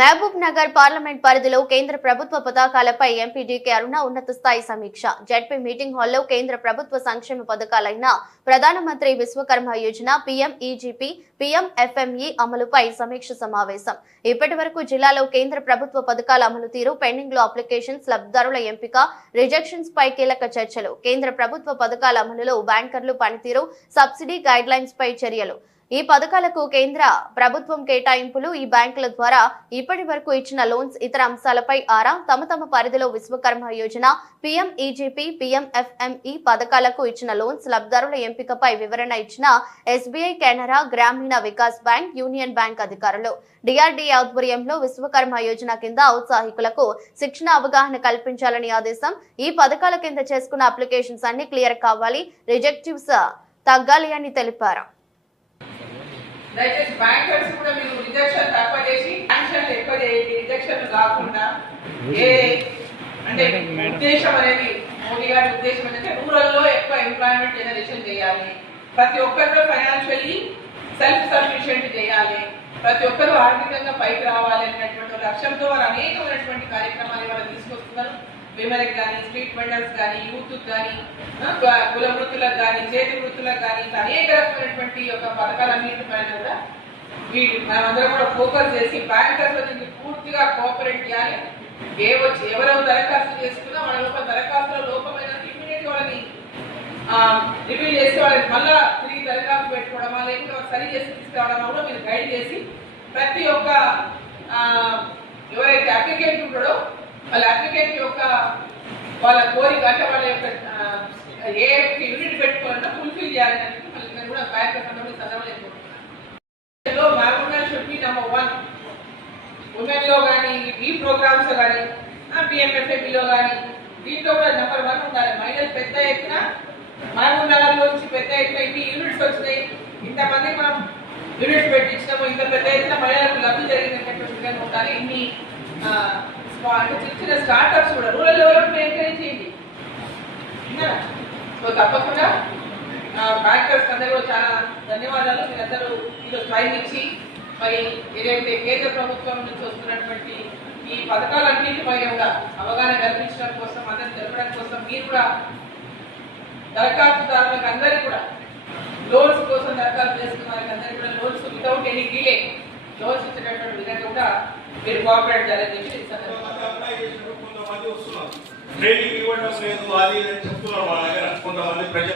Mahabub Nagar parliament పరిధిలో కేంద్ర ప్రభుత్వ పథకాలపై ఎంపీ డీకే అరుణ ఉన్నత స్థాయి సమీక్ష. జడ్పీ మీటింగ్ హాల్లో కేంద్ర ప్రభుత్వ సంక్షేమ పథకాలైన Pradhanmantri Vishwakarma Yojana PM EGP PM FME అమలుపై సమీక్ష సమావేశం. ఇప్పటి వరకు జిల్లాలో కేంద్ర ప్రభుత్వ పథకాల అమలు తీరు పెండింగ్లో అప్లికేషన్స్ లబ్ధిదారుల ఎంపిక రిజెక్షన్స్ పై కీలక చర్చలు. కేంద్ర ప్రభుత్వ పథకాల అమలులో బ్యాంకర్లు పనితీరు సబ్సిడీ గైడ్ లైన్స్ పై చర్యలు. ఈ పథకాలకు కేంద్ర ప్రభుత్వం కేటాయింపులు ఈ బ్యాంకుల ద్వారా ఇప్పటి వరకు ఇచ్చిన లోన్స్ ఇతర అంశాలపై ఆరా తమ తమ పరిధిలో Vishwakarma Yojana PM EGP PM FME పథకాలకు ఇచ్చిన లోన్స్ లబ్ధారుల ఎంపికపై వివరణ ఇచ్చిన SBI Canara Grameena Vikas bank union bank అధికారులు. డిఆర్డీఏ ఆధ్వర్యంలో విశ్వకర్మ యోజన కింద ఔత్సాహికులకు శిక్షణ అవగాహన కల్పించాలని ఆదేశం. ఈ పథకాల కింద చేసుకున్న అప్లికేషన్స్ అన్ని క్లియర్ కావాలి. రిజెక్టివ్స్ తగ్గాలి అని తెలిపారు. దయచేసి బ్యాంకర్స్ కూడా మీరు రిజెక్షన్ తక్కువ చేసి శాంక్షన్లు ఎక్కువ చేయండి. రిజెక్షన్లు కాకుండా ఏ అంటే ఉద్దేశం అనేది మోడీ గారి ఉద్దేశం ఏంటంటే రూరల్లో ఎక్కువ ఎంప్లాయ్మెంట్ జనరేషన్ చేయాలి. ప్రతి ఒక్కరిలో ఫైనాన్షియల్లీ సెల్ఫ్ సఫిషియెంట్ చేయాలి. ప్రతి ఒక్కరు ఆర్థికంగా పైకి రావాలి అనేటువంటి లక్ష్యంతో వారు అనేకమైనటువంటి కార్యక్రమాలు ఇవాళ తీసుకొస్తున్నారు. విమెన్కి కానీ స్ట్రీట్ వెండర్స్ కానీ యూత్ కానీ కుల వృత్తులకు కానీ చేతి వృత్తులకు కానీ అనేక రకమైనటువంటి యొక్క పథకాలన్నింటి పైన కూడా వీటి మనమందరం కూడా ఫోకస్ చేసి బ్యాంకర్స్ దీనికి పూర్తిగా కోఆపరేట్ చేయాలి. ఏ వచ్చి ఎవరెవరు దరఖాస్తు చేసుకున్నా వాళ్ళ లోపల దరఖాస్తులో లోపమైన ఇమీడియట్ వాళ్ళని రివ్యూ చేసి వాళ్ళకి మళ్ళా తిరిగి దరఖాస్తు పెట్టుకోవడమా లేకుంటే సరి చేసి తీసుకురావడమా కూడా మీరు గైడ్ చేసి ప్రతి ఒక్క ఎవరైతే అప్లికెంట్ ఉంటాడో వాళ్ళ అప్లికెంట్ యొక్క వాళ్ళ కోరిక అంటే వాళ్ళ యొక్క ఏ యూనిట్ పెట్టుకోవాలన్నా ఫుల్ఫిల్ చేయాలని మళ్ళీ కూడా బ్యాంక్ సందర్భంలో చదవలేకపోతున్నాను Mahabubnagar should be number one ఉమెన్లో కానీ ఈ ప్రోగ్రామ్స్ కానీ పిఎంఎఫ్ఏబిలో కానీ దీంట్లో కూడా నెంబర్ వన్ ఉండాలి. మహిళలు పెద్ద ఎత్తున మహబూబ్ నగర్ నుంచి పెద్ద ఎత్తున ఇన్ని యూనిట్స్ వచ్చినాయి. ఇంతమంది మనం యూనిట్స్ పెట్టించినాము. ఇంత పెద్ద ఎత్తున మహిళలకు లబ్ధి జరిగినటువంటి ఉండాలి. ఇన్ని వాళ్ళు చిన్న చిన్న స్టార్ట్అప్స్ కూడా రూరల్ డెవలప్మెంట్ ఎంకరేజ్ చేయండి సో తప్పకుండా బ్యాంకర్స్ అందరూ చాలా ధన్యవాదాలు. మీరందరూ ఈరోజు టైం ఇచ్చి మరి ఏదైతే కేంద్ర ప్రభుత్వం నుంచి వస్తున్నటువంటి ఈ పథకాలన్నింటిపైన కూడా అవగాహన కల్పించడం కోసం అందరిని తెలపడం కోసం మీరు కూడా దరఖాస్తుదారులకు అందరికీ కూడా లోన్స్ కోసం దరఖాస్తు చేసుకున్న వారికి అందరికీ కూడా loans without any delay loans విధంగా కూడా మీరు కోఆపరేట్ చేయాలని చెప్పి కొంతమంది వస్తున్నారు ట్రైనింగ్ ఇవ్వడం లేదు అది చెప్తున్నారు వాళ్ళ దగ్గర కొంతమంది ప్రజలు.